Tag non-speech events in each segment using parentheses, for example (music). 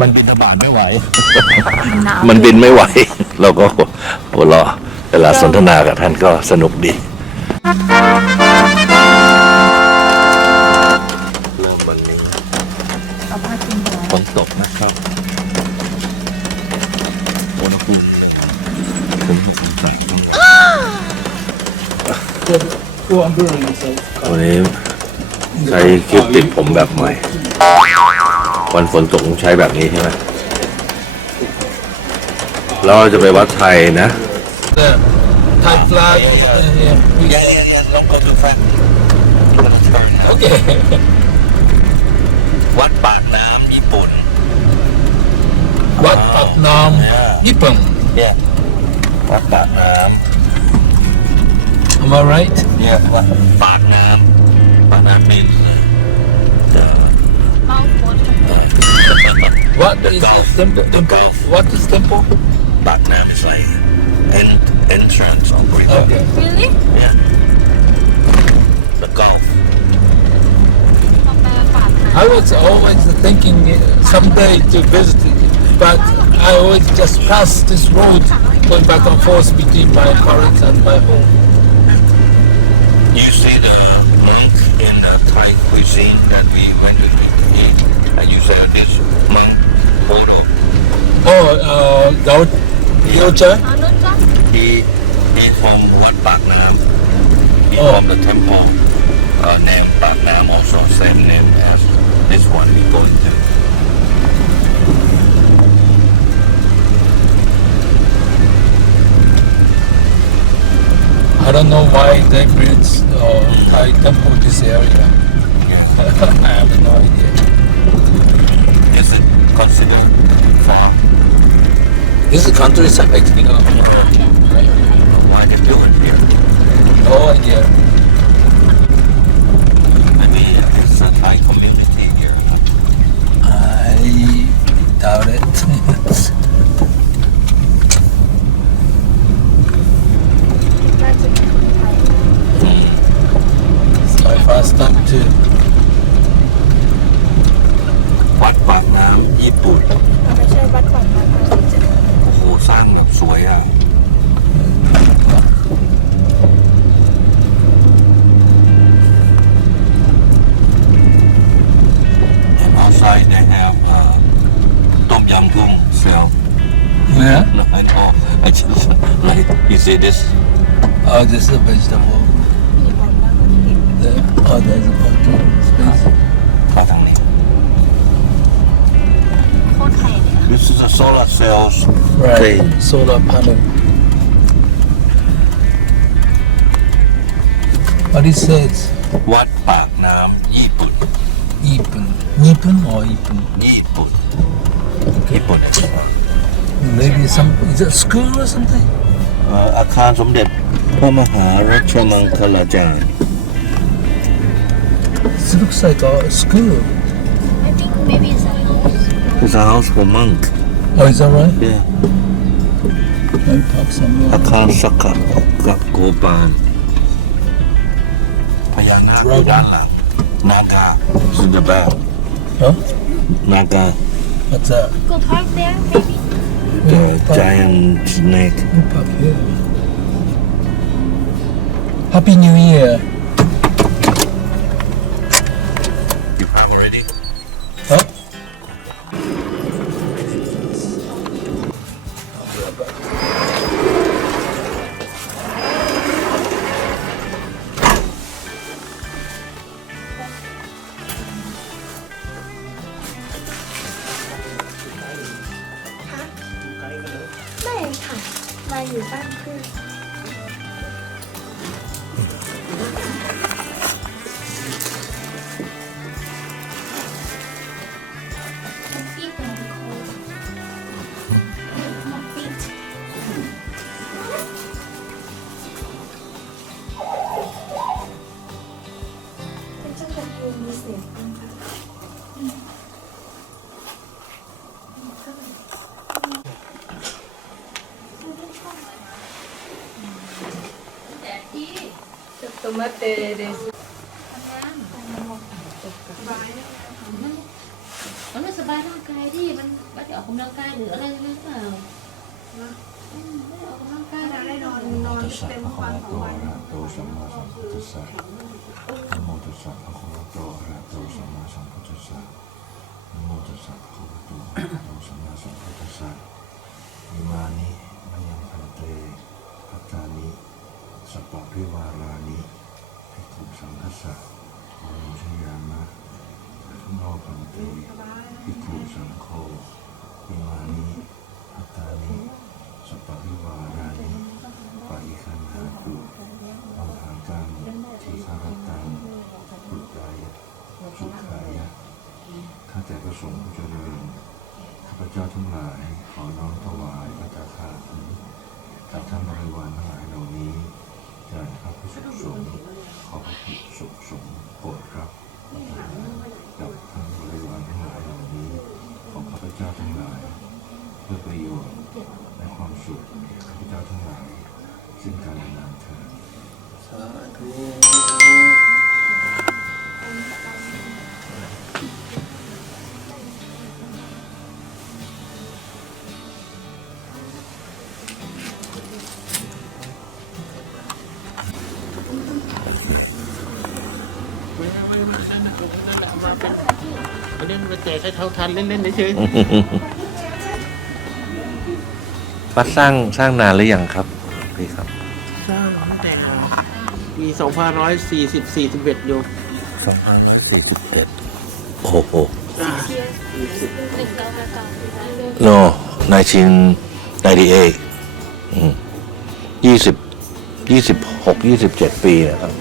มันบินทบาทไม่ไหวหนาวมันบินไม่ไหว เราก็หัวเราะเวลาสนทนากับท่านก็สนุกดีเริ่มวันนี้เอาผ้าคลุมหัวฝนตกนะครับอุณหภูมิเลยถึงหกองศาวันนี้ใช้คลิปติดผมแบบใหม่ วันฝนตกต้องใช้แบบนี้ใช่ไหมแล้วเราจะไปวัดไทยนะ Thai flag here. Yeah, yeah, yeah. Don't go too fast. Okay. วัดปากน้ำญี่ปุ่น Wat Patnam, Ipan. เนี่ยวัดปากน้ Am I right? ำเนี่ยวัดปากน้ำปากน้ำเป็น (laughs) what is the golf? What is tempo? Batman is like en- entrance on whatever. Okay. Really? Yeah. The golf. I was always thinking uh, someday to visit it, but I always just pass this road going back and forth between my parents and my home. You see the monk in the Thai cuisine that we went to eat and you said this monk photo Oh, uh, Gao Gyocha? อ๋อนุ่นจ้ะ he he from วัดปากน้ำ he Oh. from the temple uh, name ปากน้ำ also same name as this one we going to I don't know why they built uh, Thai temple this area. I have no idea. Is it considered far This is countryside, you know. why they do it here No idea. maybe it's a Thai community here I doubt it. น่าจะเป็นคนไทย it's my first time too. Is a vegetable. มีใครบ้างเห็น There. Oh, there's a parking space. มาทางนี้โคตรไทยเลยอะ This is a solar cells. Right. Okay. Solar panel. What it says? วัดปากน้ำญี่ปุ่น Ipun. Nippon or Ipun? ญี่ปุ่นญี่ปุ่น Maybe some. Is it school or something? เอ่ออาคารสมเด็จพระมหารัชมังคลาจารย์ It looks like a school. I think maybe it's a house It's a house for monk Oh, is that right? yeah Maybe park somewhere. อาคารสักกะกับโกบาลพญานาคอยู่ด้านหลัง นากา is in the back Huh? นากา What's that? go park there maybe the Yeah, park- giant snake we park here. Happy New Year. Tomate de ทำงาน no se va ายร่างกายดิ มันไม่ได้ออกกำลังกายหรืออะไรหรือเปล่าอืมไม่ได้ออกกำลังกายถ้าเราได้นอนนอนตัสสะเต็มภะคะวันวะสอโตงวันอะระหะโตสัมมาสัมพุทธัสสะนะโมตัสสะภะคะวะโตอะระหะโตสัมมาสัมพุทธัสสะนะโมตัสสะภะคะวะโตอะระหะโตสัมมาสัมพุทธัสสะอิมานิมะยังพันเตพัตตานิสัปปะริวารานิ ภิกขุสังฆัสสะโอชยามะทุโนพันเตภิกขุสังโฆอิมานิพัตตานิสัปปะริวารานิปะอิคันหาตุอัมหังกังทีฆารตังปุตตายะสุขายะข้าแต่พระสงฆ์ผู้เจริญข้าพเจ้าทั้งหลายขอน้อมถวายพระตาคานี้กับท่านบริวารทั้งหลายเหล่านี้จากพระผู้สุขสงฆ์ ขอพระผู้สุขสงฆ์โปรดรับกับทั้งบริวารทั้งหลายเหล่านี้ของข้าพเจ้าทั้งหลาย เพื่อประโยชน์และความสุขข้าพเจ้าทั้งหลาย ซึ่งการละนานเถิดสาธุ ให้เท่าทันเล่นๆเฉยวัดสร้างสร้างนานหรือยังครับ พี่ครับ ๆสร้างมาตั้งแต่ปี2540 41อยู่สองพันร้อยสี่สิบเอ็ดโอ้โหอ่า no 1998อืมยี่สิบยี่สิบหกยี่สิบเจ็ดปีนะครับ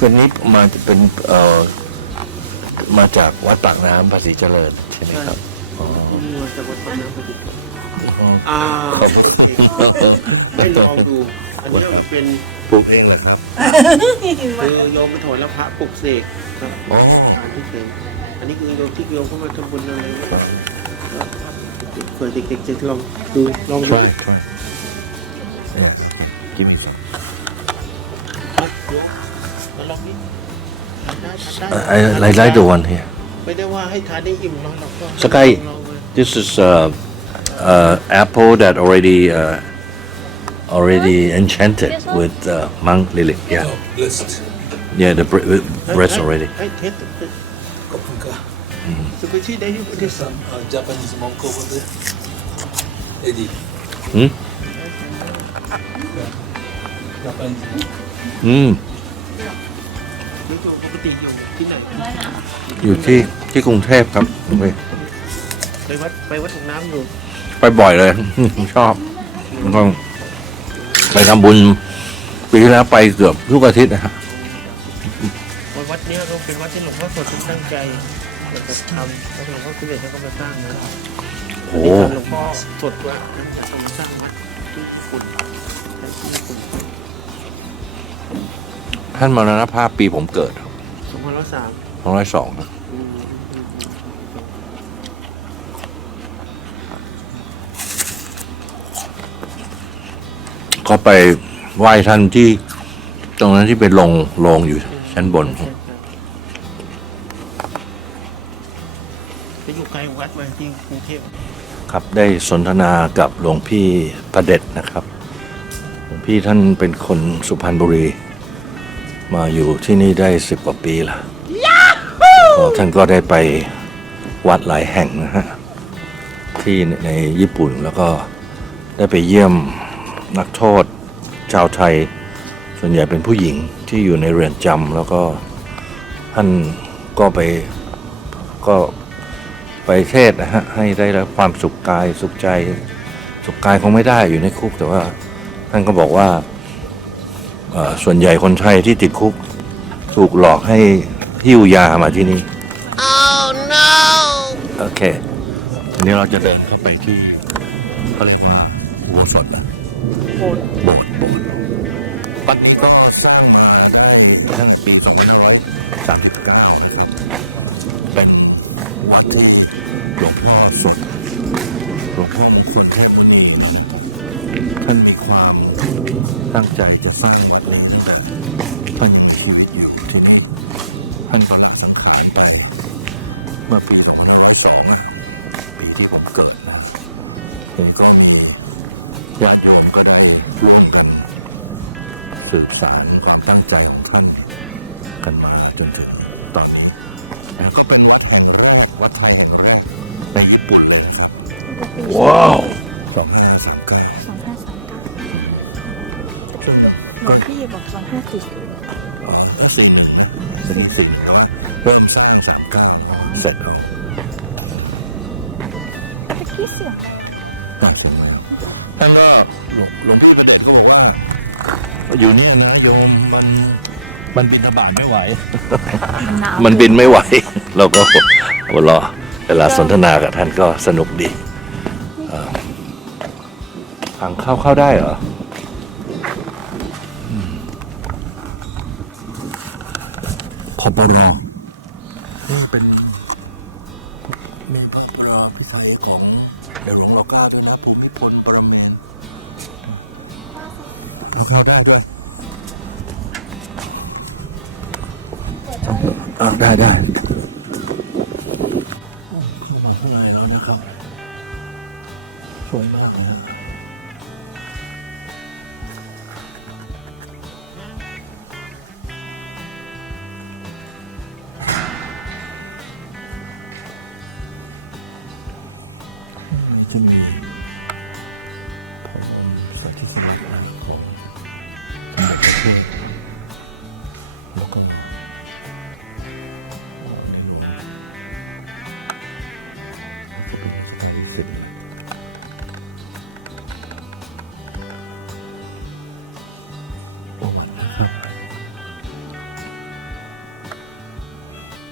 เป็นนี้มาเป็นเอ่อมาจากวัดปากน้ำภาษีเจริญใช่ไหมครับอ๋อนี่มาจากวัดปากน้ำพอดีอ่าให้ลองดู อันนี้มันเป็นปลูกเองเหรอครับคือโยมมาถวายแล้วพระปลุกเสกครับโอ้อ่านที่เสกอันนี้คือโยมที่โยมเข้ามาทำบุญอะไรเนี่ยเผื่อเด็กๆจะลองดูลองดู try try yeah give me some มาลอง I, I like the one here ไม่ได้ว่าให้ทานได้อิ่มเนาะเราก็ สกาย ลองเลย This is uh, uh, apple that already uh, already enchanted with uh, monk lily. Yeah, Oh, blessed yeah, the bre- with breast already. ให้เทส ขอบคุณค่ะ สกุชิได้อยุติ some uh, Japanese monk over there Eddie Hmm? Japanese monk Mm. นี่ตัวปกติอยู่ที่ไหนอยู่ที่ที่กรุงเทพครับไปไปวัดไปวัดถุงน้ำอยู่ ไปบ่อยเลย ชอบแล้วก็ไปทำบุญปีที่แล้วไปเกือบทุกอาทิตย์นะฮะวัดเนี้ยก็เป็นวัดที่หลวงพ่อสดท่านตั้งใจอยากจะทำแล้วหลวงพ่อคุณเดชท่านก็มาสร้างนะโอ้หลวงพ่อสดว่าท่านจะต้องมาสร้างวัดที่ฝุ่น ท่านมรณภาพปีผมเกิดสองพันร้อยสามสองร้อยสองก็ไปไหว้ท่านที่ ตรงนั้นที่เป็นโรงโรงอยู่ชั้นบนจะอยู่ไกลวัดมาที่กรุงเทพครับได้สนทนากับหลวงพี่ประเด็จนะครับ หลวงพี่ท่านเป็นคนสุพรรณบุรี มาอยู่ที่นี่ได้สิบกว่าปีละก็ท่านก็ได้ไปวัดหลายแห่งนะฮะ ที่ในญี่ปุ่นแล้วก็ได้ไปเยี่ยมนักโทษชาวไทย ส่วนใหญ่เป็นผู้หญิงที่อยู่ในเรือนจำแล้วก็ท่านก็ไปก็ไปเทศน์นะฮะ ให้ได้รับความสุขกายสุขใจ สุขกายคงไม่ได้อยู่ในคุกแต่ว่า ท่านก็บอกว่าเอ่อ ส่วนใหญ่คนไทยที่ติดคุกถูกหลอกให้หิ้วยามาที่นี่ oh no โอเคทีนี้เราจะเดินเข้าไปที่เขาเรียกว่าหัวสดนะโบสถ์โบสถ์โบสถ์วัดนี้ก็สร้างมาได้ตั้งปี2539นะครับเป็นวัดที่หลวงพ่อสดหลวงพ่อมงคลเทพมุนีนะครับท่านมีความ ตั้งใจจะสร้างวัดนี้ตั้งแต่ท่านมีชีวิตอยู่ที่นี่ท่านบำรับสังขารไป เมื่อปี2502ปีที่ผมเกิดนะผมก็มีญาติโยมก็ได้ร่วมกันสืบสานความตั้งใจของท่านกันมาจนถึงตอนนี้แต่ก็เป็นวัดแห่งแรกวัดไทยแห่งแรกในญี่ปุ่นเลยครับว้าว บอกสองห้าสี่ศูนย์เอ่อถ้าสี่หนึ่งนะเป็นสี่เริ่มสร้างสามเก้าเสร็จแล้วแท็กซี่เสียงตัดเสินมาท่านก็หลวงหลวงพ่อประเด็เขาบอกว่า อยู่นี่นะโยมมันมันบินบาตไม่ไหว มันบินไม่ไหว เราก็หัวเราะเวลาสนทนากับท่านก็สนุกดีเอ่อทางเข้าเข้าได้เหรอ พปรนี่เป็นมีพปรพิเศษของเดี๋ยวหลวงเรากล้าด้วยนะภูมิพลปรเมนเข้าได้ด้วยอ่าได้ได้ขึ้นมาข้างในแล้วนะครับสวยมากนะจะ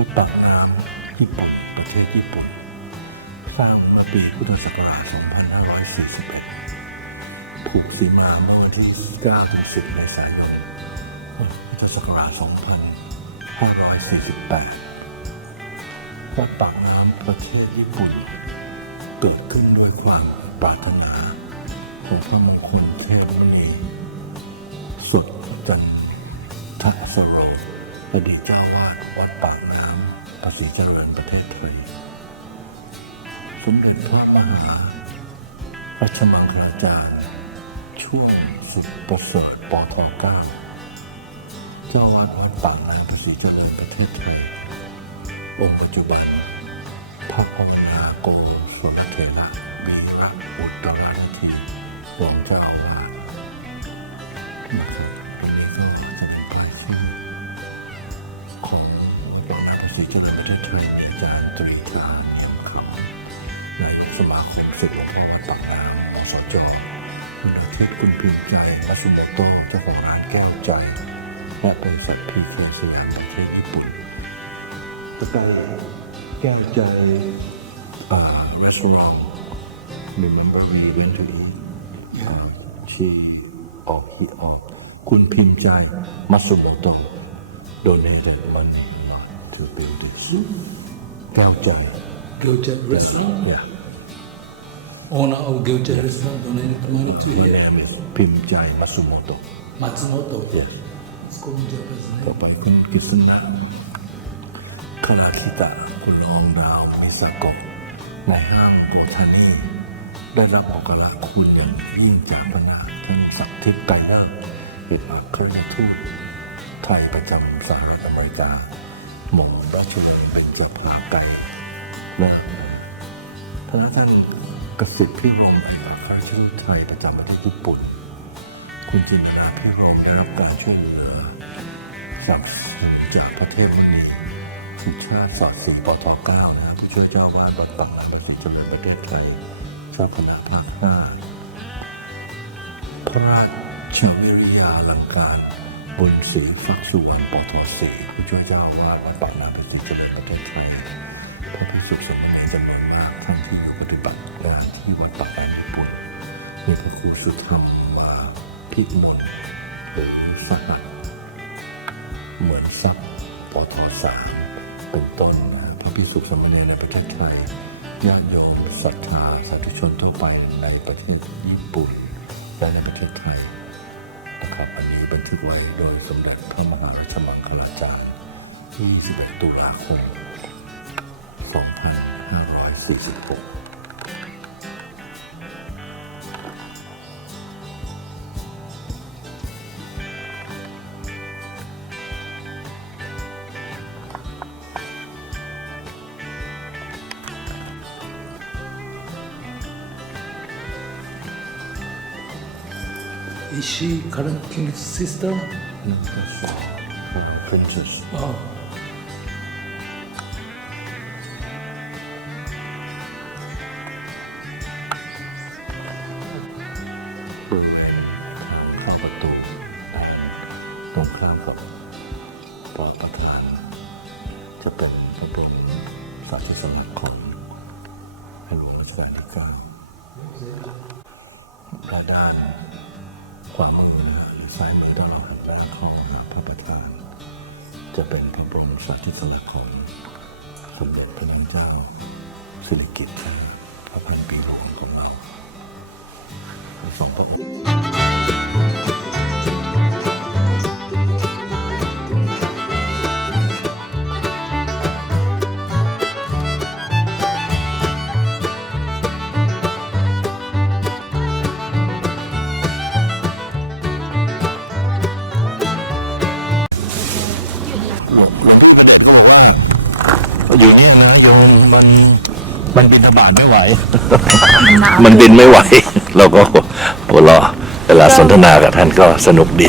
ุตักน้ำญี่ปุ่นประเทศญี่ปุ่น สร้างเมื่อปีพุทธศักราช 2541ถูกสีมาเมื่อวันที่9ถึง10เมษายนพุทธศักราช 2548วัดปากน้ำประเทศญี่ปุ่น เกิดขึ้นด้วยความปรารถนาของพระมงคลเทพมุนีสุดจันทสโร อดีตเจ้าวาดวัดปากน้ำภาษีเจริญประเทศไทยสมเด็จพระมหารัชมังคลาจารย์ ช่วงสุดประเสริฐปทเก้าเจ้าวาดวัดปากน้ำภาษีเจริญประเทศไทยองค์ปัจจุบันพระพรนาโกสุรเถระวีระอุตตรนาทีรองเจ้าอาวาดนะครับ องค์นาภาษีเจริญประเทศไทยมีอาจารย์ตรีธาเนียมเขานายกสมาคมศึกหลวงพ่อวัดปากน้ำมสจคุณอาทิตย์คุณพิมพ์ใจและสุนโตเจ้าของร้านแก้วใจ และเป็นสัตว์พีเคสยามประเทศญี่ปุ่นแล้วก็แก้วใจอ่า restaurant remember me eventually อ่า she ออกฮิออกคุณพิมพ์ใจมัตสุโมโต donated money to build this แก้วใจ Gyoja restaurant. yeah Owner of Gyoja restaurant donated money to her here. name is พิมพ์ใจมัตสุโมโต Matsumoto. yes It's called Japanese ต่อ name. ไปคุณกฤษณะคณาคิตะคุณละอองดาวมิสากะในห้างโกธานีได้รับโอกาสคุณอย่างยิ่งจากพระนาท่านสักดิ์ทิพย์ไกรเลิกษ์เป็นอัครราชทูตไทยประจำสหรัฐอเมริกา หมอราชวงศ์เบญจพราไกรนะท่านท่านกสิทธิ์พิรมอันอัคาชทูตไทยประจำประเทศญี่ปุ่น คุณจินตนาพิรมได้รับการช่วยเหลือสนับสนุนจากพระเทพมุนีสุชาติสอดสิงปทเก้านะผู้ช่วยเจ้าวาดวัดปักน้ำประสิทธิ์เจริญประเทศไทยเจ้าคณะภาคห้าพระราชวิริยาลังการ บุญศรีฟักสุวรรณปทศรีผู้ช่วยเจ้าวาดวัดปักน้ำประสิทธิ์เจริญประเทศไทยพระพิสุขสมณีจำนวนมากท่านที่อยู่ปฏิบัติงานที่วัดปักน้ำญี่ปุ่นมีพระครูสุทรวาพิมลหรือสักเหมือนซับปทสามเป็นต้นนะพระพิสุสมเณรในประเทศไทยญาติโยมศรัทธาสาธุชนทั่วไปในประเทศญี่ปุ่นและในประเทศไทย นะครับอันนี้บันทึกไว้โดยสมเด็จพระมหาราชมังคลาจารย์ที่ 11 ตุลาคม2546 Is she current king's sister? No, that's uh, uh, Princess Oh. บริเวณทางเข้าประตูแต่ตรงข้ามกับปอประธานจะเป็นจะเป็นศาสนสำนักของในหลวงรัชกาลที่เก้าและด้าน ขวามือนะฮะและซ้ายมือด้านเราหันหน้าเข้าหาพระประธานจะเป็นพระบรมสารีสลักของสมเด็จพระนางเจ้าสิริกิติ์พระพันปีหลวงของเราสมพระองค์ บาทไม่ไหว มันบินไม่ไหว เราก็หัวเราะเวลาสนทนากับท่านก็สนุกดี